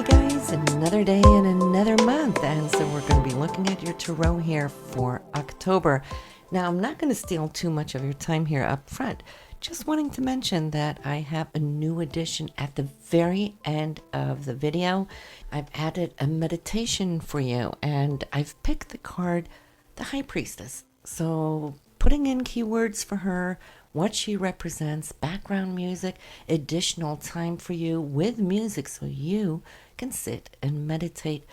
Hey guys, another day and another month, and so we're going to be looking at your tarot here for October. Now, I'm not going to steal too much of your time here up front. Just wanting to mention that I have a new addition at the very end of the video. I've added a meditation for you, and I've picked the card, the High Priestess. So putting in keywords for her, what she represents, background music, additional time for you with music so you can sit and meditate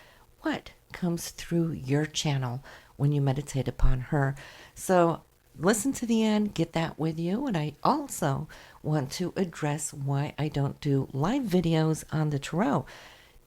what comes through your channel when you meditate upon her. So listen to the end, get that with you. And I also want to address why I don't do live videos on the tarot.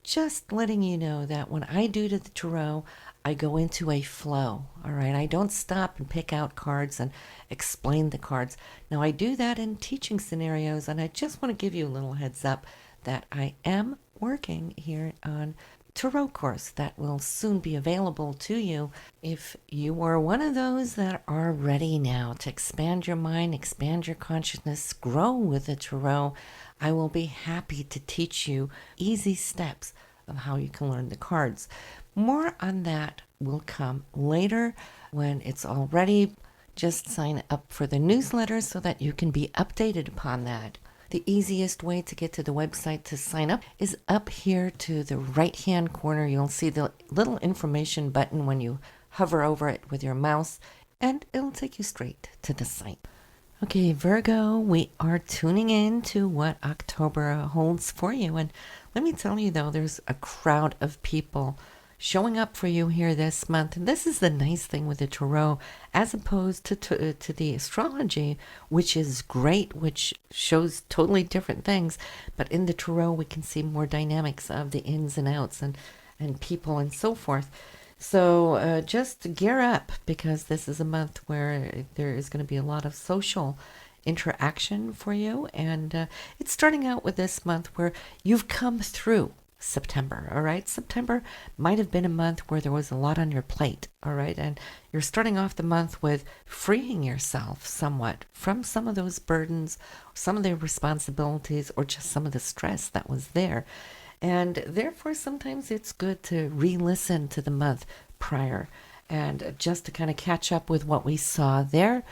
Just letting you know that when I do the tarot, I go into a flow, all right? I don't stop and pick out cards and explain the cards. Now, I do that in teaching scenarios, and I just want to give you a little heads up that I am working here on tarot course that will soon be available to you if you are one of those that are ready now to expand your mind, expand your consciousness, grow with the tarot. I will be happy to teach you easy steps of how you can learn the cards. More on that will come later when it's all ready. Just sign up for the newsletter so that you can be updated upon that. The easiest way to get to the website to sign up is up here to the right-hand corner. You'll see the little information button when you hover over it with your mouse, and it'll take you straight to the site. Okay, Virgo, we are tuning in to what October holds for you. And let me tell you, though, there's a crowd of people showing up for you here this month. And this is the nice thing with the tarot, as opposed to the astrology, which is great, which shows totally different things. But in the tarot, we can see more dynamics of the ins and outs and people and so forth. So just gear up, because this is a month where there is going to be a lot of social interaction for you. And it's starting out with this month where you've come through September, all right? September might have been a month where there was a lot on your plate, all right? And you're starting off the month with freeing yourself somewhat from some of those burdens, some of the responsibilities, or just some of the stress that was there. And therefore, sometimes it's good to re-listen to the month prior and just to kind of catch up with what we saw there.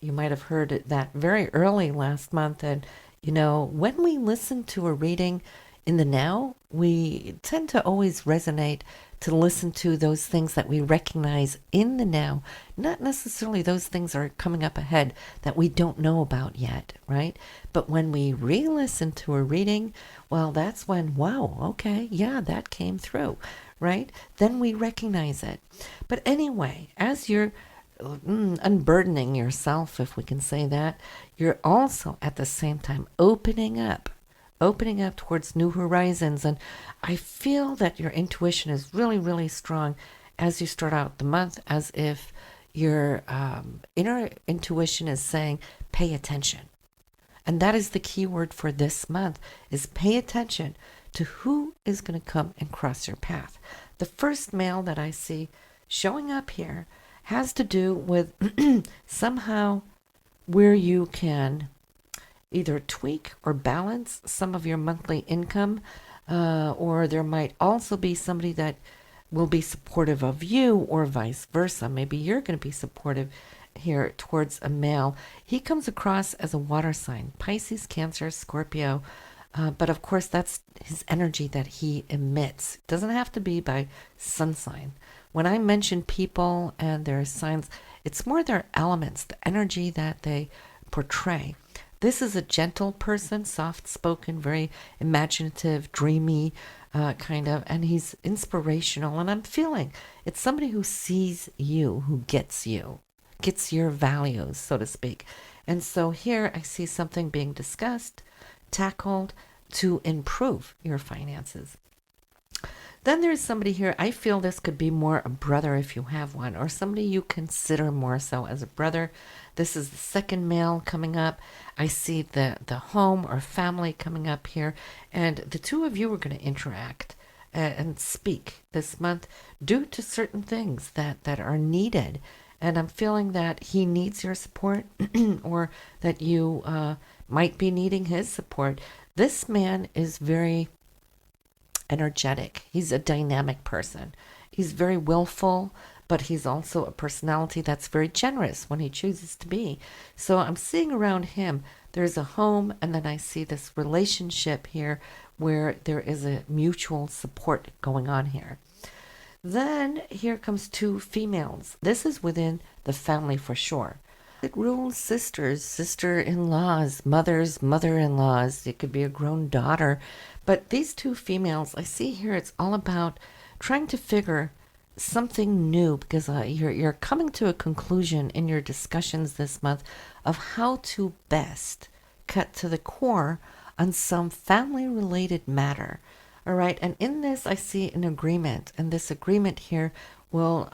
You might have heard that very early last month. And, you know, when we listen to a reading in the now, we tend to always resonate to listen to those things that we recognize in the now, not necessarily those things are coming up ahead that we don't know about yet, right? But when we re-listen to a reading, well, that's when, wow, okay, yeah, that came through, right? Then we recognize it. But anyway, as you're unburdening yourself, if we can say that, you're also at the same time opening up towards new horizons. And I feel that your intuition is really, really strong as you start out the month, as if your inner intuition is saying, pay attention. And that is the key word for this month, is pay attention to who is going to come and cross your path. The first male that I see showing up here has to do with somehow where you can either tweak or balance some of your monthly income, or there might also be somebody that will be supportive of you, or vice versa. Maybe you're going to be supportive here towards a male. He comes across as a water sign, Pisces, Cancer, Scorpio, but of course that's his energy that he emits. It doesn't have to be by sun sign. When I mention people and their signs, it's more their elements, the energy that they portray. This is a gentle person, soft-spoken, very imaginative, dreamy kind of, and he's inspirational. And I'm feeling it's somebody who sees you, who gets your values, so to speak. And so here I see something being discussed, tackled to improve your finances. Then there's somebody here, I feel this could be more a brother if you have one, or somebody you consider more so as a brother. This is the second male coming up. I see the home or family coming up here, and the two of you are going to interact and speak this month due to certain things that are needed. And I'm feeling that he needs your support or that you might be needing his support. This man is very energetic. He's a dynamic person. He's very willful, but he's also a personality that's very generous when he chooses to be. So I'm seeing around him, there's a home, and then I see this relationship here where there is a mutual support going on here. Then here comes two females. This is within the family for sure. It rules sisters, sister-in-laws, mothers, mother-in-laws. It could be a grown daughter. But these two females, I see here it's all about trying to figure something new because you're coming to a conclusion in your discussions this month of how to best cut to the core on some family-related matter. All right, and in this I see an agreement, and this agreement here will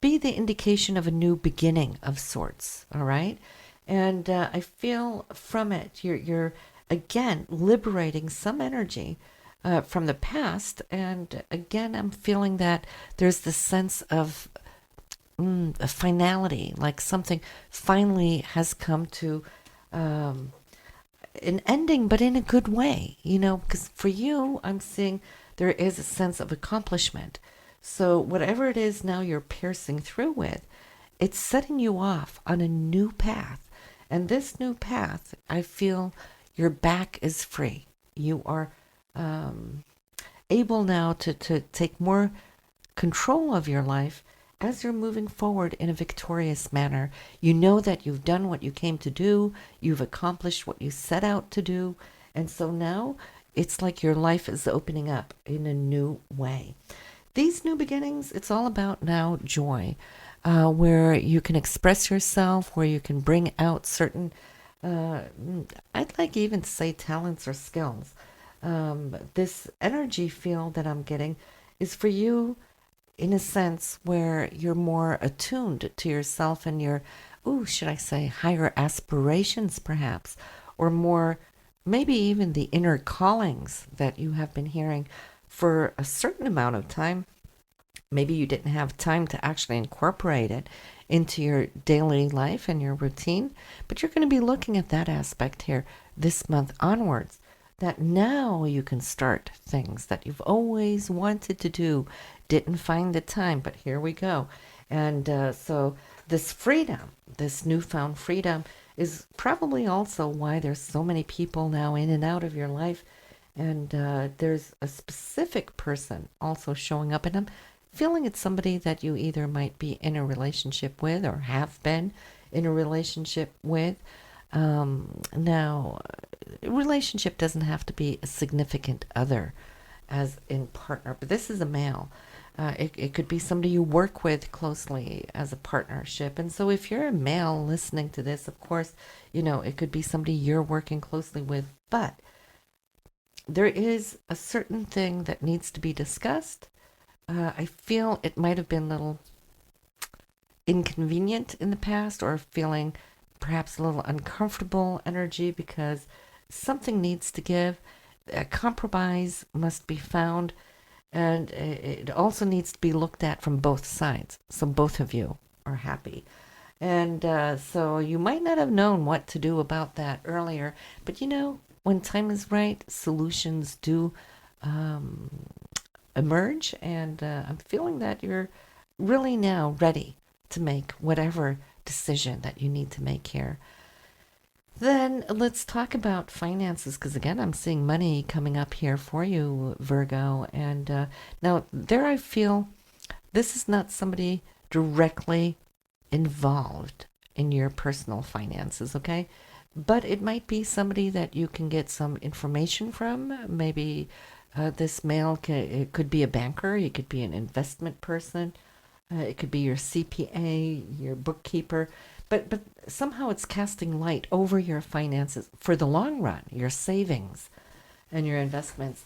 be the indication of a new beginning of sorts. All right, and I feel from it you're again liberating some energy from the past, and again I'm feeling that there's this sense of a finality, like something finally has come to an ending, but in a good way, because for you, I'm seeing there is a sense of accomplishment. So whatever it is now you're piercing through with, it's setting you off on a new path. And this new path, I feel your back is free. You are able now to take more control of your life as you're moving forward in a victorious manner. You know that you've done what you came to do, you've accomplished what you set out to do, and so now it's like your life is opening up in a new way. These new beginnings, it's all about now joy, where you can express yourself, where you can bring out certain, I'd like even to say talents or skills. This energy field that I'm getting is for you in a sense where you're more attuned to yourself and your, should I say, higher aspirations perhaps, or more, maybe even the inner callings that you have been hearing for a certain amount of time. Maybe you didn't have time to actually incorporate it into your daily life and your routine, but you're going to be looking at that aspect here this month onwards, that now you can start things that you've always wanted to do, didn't find the time, but here we go. And so this freedom, this newfound freedom, is probably also why there's so many people now in and out of your life. And there's a specific person also showing up, and I'm feeling it's somebody that you either might be in a relationship with or have been in a relationship with. Now, a relationship doesn't have to be a significant other as in partner, but this is a male. It could be somebody you work with closely as a partnership. And so if you're a male listening to this, of course, it could be somebody you're working closely with. But there is a certain thing that needs to be discussed. I feel it might have been a little inconvenient in the past, or feeling perhaps a little uncomfortable energy because something needs to give. A compromise must be found. And it also needs to be looked at from both sides, so both of you are happy. And so you might not have known what to do about that earlier, but when time is right, solutions do emerge, and I'm feeling that you're really now ready to make whatever decision that you need to make here. Then let's talk about finances, because again, I'm seeing money coming up here for you, Virgo. And now there I feel this is not somebody directly involved in your personal finances, okay? But it might be somebody that you can get some information from. Maybe this male it could be a banker, it could be an investment person, it could be your CPA, your bookkeeper. But somehow it's casting light over your finances for the long run, your savings and your investments.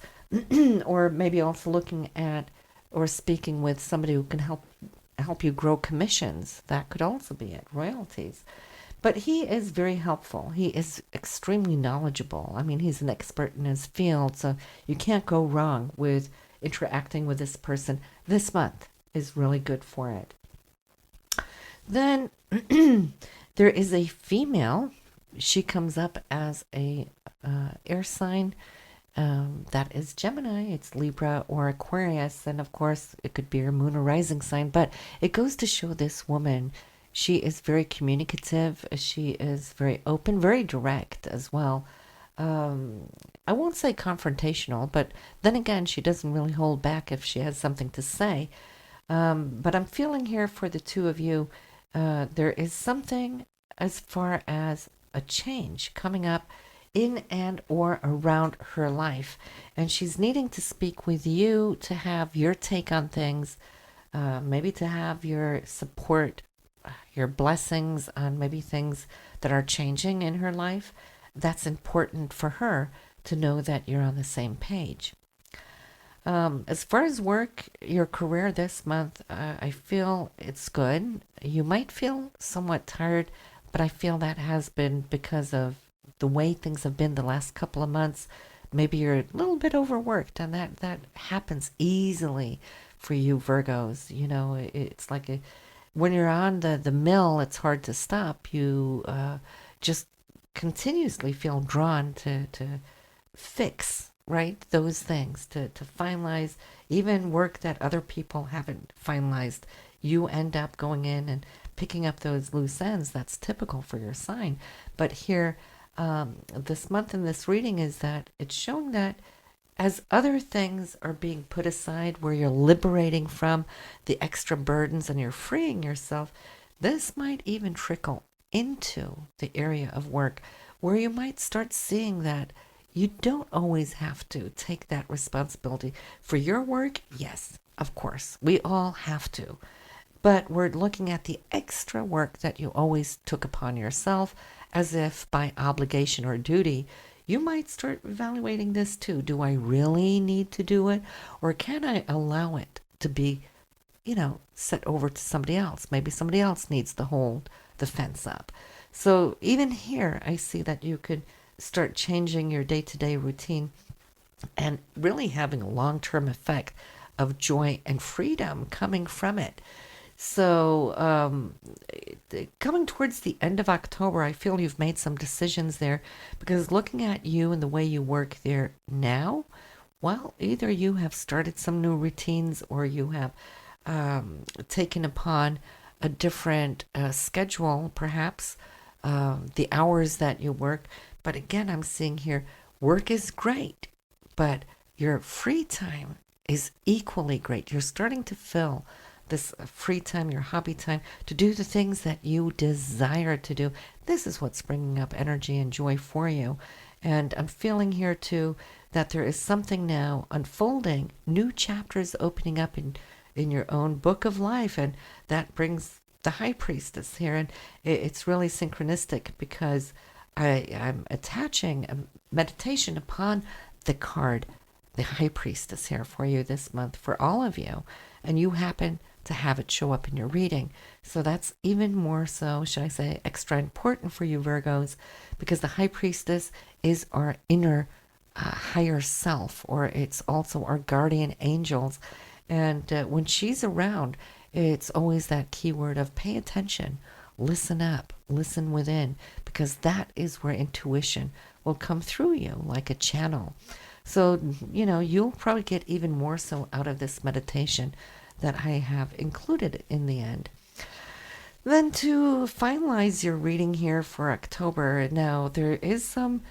Or maybe also looking at or speaking with somebody who can help you grow commissions. That could also be it, royalties. But he is very helpful. He is extremely knowledgeable. I mean, he's an expert in his field, so you can't go wrong with interacting with this person. This month is really good for it. Then there is a female. She comes up as a air sign. that is Gemini, it's Libra or Aquarius, and of course it could be your moon or rising sign, but it goes to show this woman, she is very communicative, she is very open, very direct as well. I won't say confrontational, but then again, she doesn't really hold back if she has something to say. But I'm feeling here for the two of you, there is something as far as a change coming up in and or around her life. And she's needing to speak with you to have your take on things, maybe to have your support, your blessings on maybe things that are changing in her life. That's important for her to know that you're on the same page. As far as work, your career this month, I feel it's good. You might feel somewhat tired, but I feel that has been because of the way things have been the last couple of months. Maybe you're a little bit overworked, and that happens easily for you Virgos. You know, it's like when you're on the mill, it's hard to stop. You just continuously feel drawn to fix, right, those things, to finalize even work that other people haven't finalized. You end up going in and picking up those loose ends. That's typical for your sign. But here, this month in this reading is that it's showing that as other things are being put aside, where you're liberating from the extra burdens and you're freeing yourself, this might even trickle into the area of work where you might start seeing that you don't always have to take that responsibility for your work. Yes, of course, we all have to. But we're looking at the extra work that you always took upon yourself as if by obligation or duty. You might start evaluating this too. Do I really need to do it? Or can I allow it to be, set over to somebody else? Maybe somebody else needs to hold the fence up. So even here, I see that you could start changing your day-to-day routine and really having a long-term effect of joy and freedom coming from it. So coming towards the end of October, I feel you've made some decisions there, because looking at you and the way you work there now, well, either you have started some new routines or you have taken upon a different schedule, perhaps, the hours that you work. But again, I'm seeing here, work is great, but your free time is equally great. You're starting to fill this free time, your hobby time, to do the things that you desire to do. This is what's bringing up energy and joy for you. And I'm feeling here too that there is something now unfolding, new chapters opening up in your own book of life. And that brings the High Priestess here. And it's really synchronistic, because I'm attaching a meditation upon the card, the High Priestess, here for you this month, for all of you. And you happen to have it show up in your reading. So that's even more so, should I say, extra important for you Virgos, because the High Priestess is our inner higher self, or it's also our guardian angels. And when she's around, it's always that keyword of pay attention, listen up, listen within, because that is where intuition will come through you like a channel. So, you'll probably get even more so out of this meditation that I have included in the end. Then to finalize your reading here for October, now there is some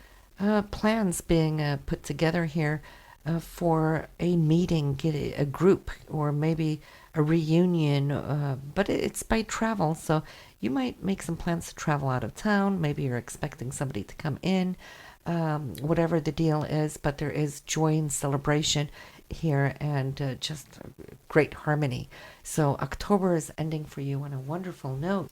plans being put together here for a meeting, get a group, or maybe a reunion, but it's by travel, so you might make some plans to travel out of town. Maybe you're expecting somebody to come in, whatever the deal is, but there is joy and celebration here, and just great harmony. So October is ending for you on a wonderful note.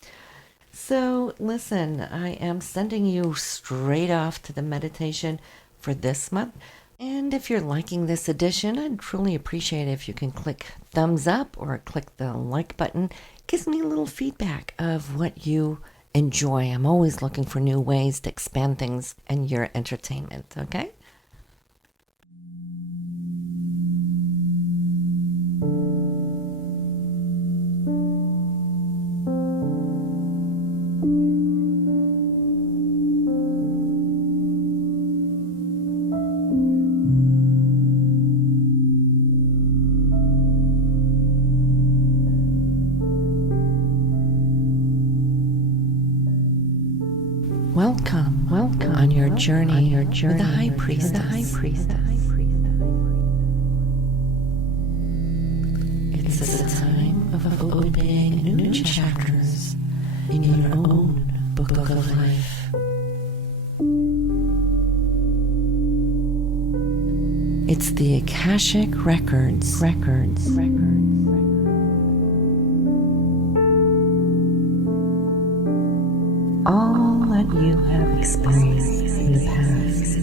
So listen, I am sending you straight off to the meditation for this month. And if you're liking this edition, I'd truly appreciate it if you can click thumbs up or click the like button. It gives me a little feedback of what you enjoy. I'm always looking for new ways to expand things and your entertainment, okay? on your journey with the High Priestess. It's a time of opening new chapters in your own book of life. It's the Akashic Records. All that you have experienced in the past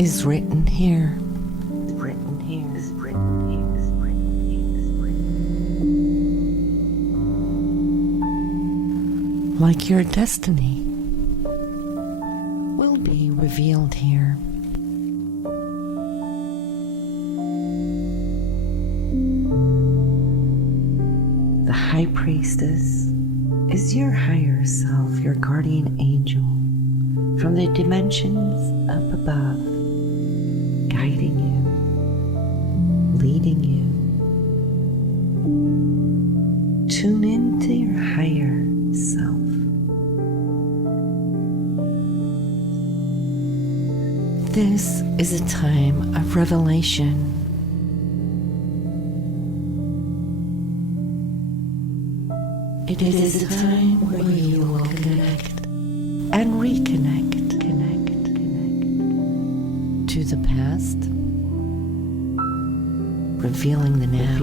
is written here. Like your destiny will be revealed here. The High Priestess is your higher self, your guardian angel from the dimensions up above, guiding you, leading you. Tune into your higher self. This is a time of revelation. It is a time where you will connect and reconnect to the past, revealing the now,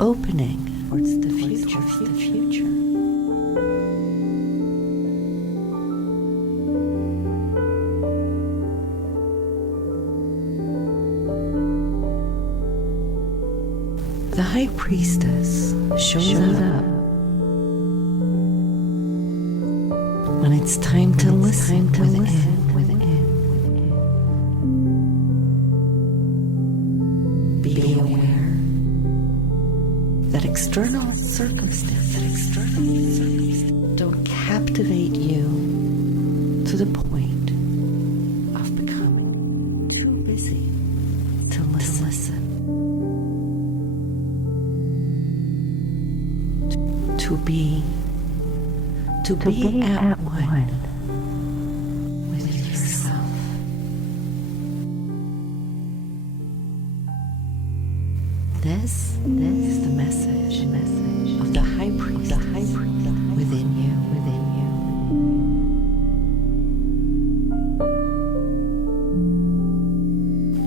opening towards the future. The High Priestess shows up when it's time to listen within. Be aware that external circumstances don't captivate you to the point of becoming too busy to listen. To be at one with yourself. This is the message of the High Priestess within you.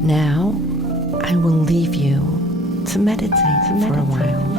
Now, I will leave you to meditate for a while.